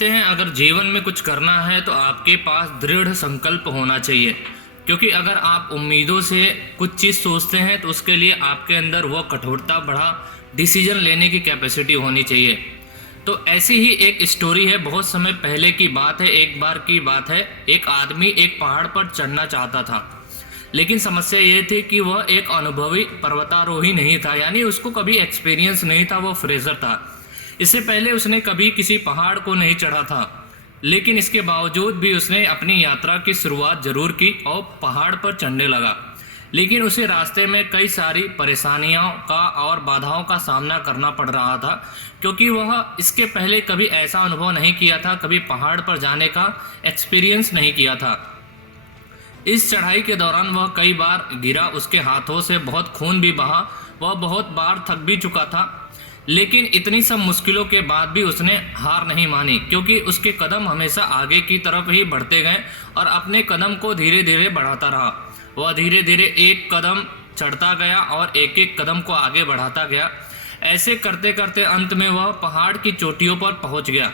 कहते हैं अगर जीवन में कुछ करना है तो आपके पास दृढ़ संकल्प होना चाहिए, क्योंकि अगर आप उम्मीदों से कुछ चीज़ सोचते हैं तो उसके लिए आपके अंदर वह कठोरता बढ़ा डिसीजन लेने की कैपेसिटी होनी चाहिए। तो ऐसी ही एक स्टोरी है, बहुत समय पहले की बात है, एक बार की बात है। एक आदमी एक पहाड़ पर चढ़ना चाहता था, लेकिन समस्या ये थी कि वह एक अनुभवी पर्वतारोही नहीं था, यानी उसको कभी एक्सपीरियंस नहीं था, वो फ्रेजर था। इससे पहले उसने कभी किसी पहाड़ को नहीं चढ़ा था, लेकिन इसके बावजूद भी उसने अपनी यात्रा की शुरुआत जरूर की और पहाड़ पर चढ़ने लगा। लेकिन उसे रास्ते में कई सारी परेशानियों का और बाधाओं का सामना करना पड़ रहा था, क्योंकि वह इसके पहले कभी ऐसा अनुभव नहीं किया था, कभी पहाड़ पर जाने का एक्सपीरियंस नहीं किया था। इस चढ़ाई के दौरान वह कई बार गिरा, उसके हाथों से बहुत खून भी बहा, वह बहुत बार थक भी चुका था। लेकिन इतनी सब मुश्किलों के बाद भी उसने हार नहीं मानी, क्योंकि उसके कदम हमेशा आगे की तरफ ही बढ़ते गए और अपने कदम को धीरे धीरे बढ़ाता रहा। वह धीरे धीरे एक कदम चढ़ता गया और एक एक कदम को आगे बढ़ाता गया। ऐसे करते करते अंत में वह पहाड़ की चोटियों पर पहुंच गया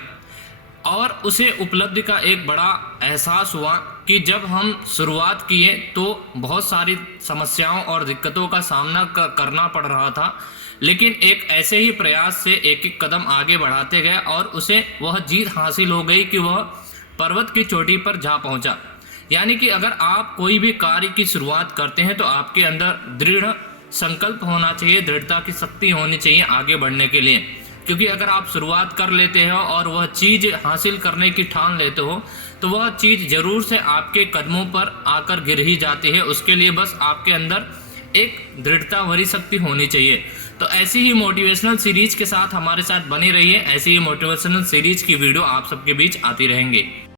और उसे उपलब्धि का एक बड़ा एहसास हुआ कि जब हम शुरुआत किए तो बहुत सारी समस्याओं और दिक्कतों का सामना करना पड़ रहा था, लेकिन एक ऐसे ही प्रयास से एक एक कदम आगे बढ़ाते गए और उसे वह जीत हासिल हो गई कि वह पर्वत की चोटी पर जा पहुंचा। यानी कि अगर आप कोई भी कार्य की शुरुआत करते हैं तो आपके अंदर दृढ़ संकल्प होना चाहिए, दृढ़ता की शक्ति होनी चाहिए आगे बढ़ने के लिए। क्योंकि अगर आप शुरुआत कर लेते हो और वह चीज़ हासिल करने की ठान लेते हो तो वह चीज़ ज़रूर से आपके कदमों पर आकर गिर ही जाती है। उसके लिए बस आपके अंदर एक दृढ़ता भरी शक्ति होनी चाहिए। तो ऐसी ही मोटिवेशनल सीरीज के साथ हमारे साथ बने रहिए। ऐसी ही मोटिवेशनल सीरीज की वीडियो आप सबके बीच आती रहेंगे।